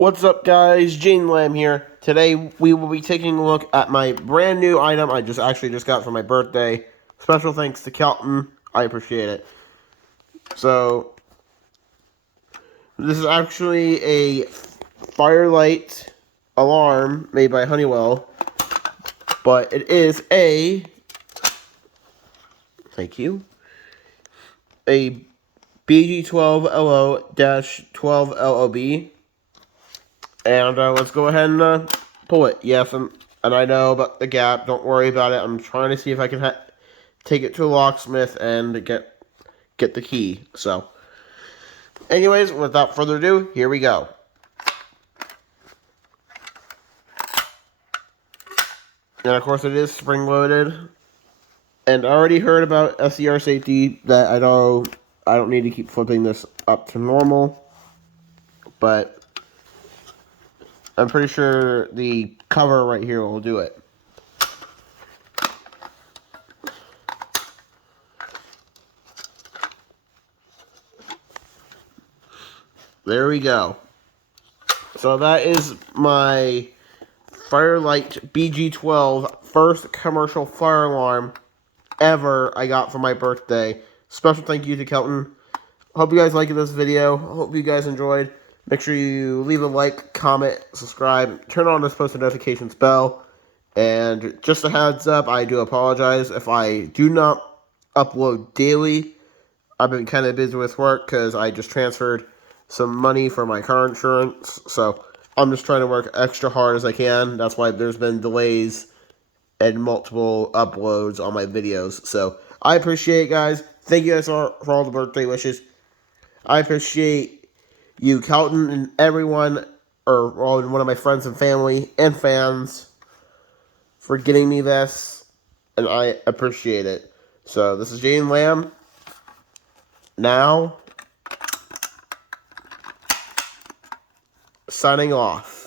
What's up, guys? Jaden Lamb here. Today we will be taking a look at my brand new item I just got for my birthday. Special thanks to Kelton. I appreciate it. So this is actually a firelight alarm made by Honeywell, but it is a bg-12 LO-12 LOB. And let's go ahead and pull it. Yes, and I know about the gap. Don't worry about it. I'm trying to see if I can take it to a locksmith and get the key. So, anyways, without further ado, here we go. And of course, it is spring-loaded. And I already heard about SCR safety that I don't need to keep flipping this up to normal, but I'm pretty sure the cover right here will do it. There we go. So that is my firelite bg-12 first commercial fire alarm ever I got for my birthday. Special thank you to Kelton. Hope you guys liked this video. Hope you guys enjoyed. Make sure you leave a like, comment, subscribe, turn on this post notifications bell. And just a heads up, I do apologize if I do not upload daily. I've been kind of busy with work because I just transferred some money for my car insurance. So I'm just trying to work extra hard as I can. That's why there's been delays and multiple uploads on my videos. So I appreciate it, guys. Thank you guys for all the birthday wishes. I appreciate you, Kelton, and everyone, or one of my friends and family and fans, for getting me this, and I appreciate it. So this is Jaden Lamb. Now, signing off.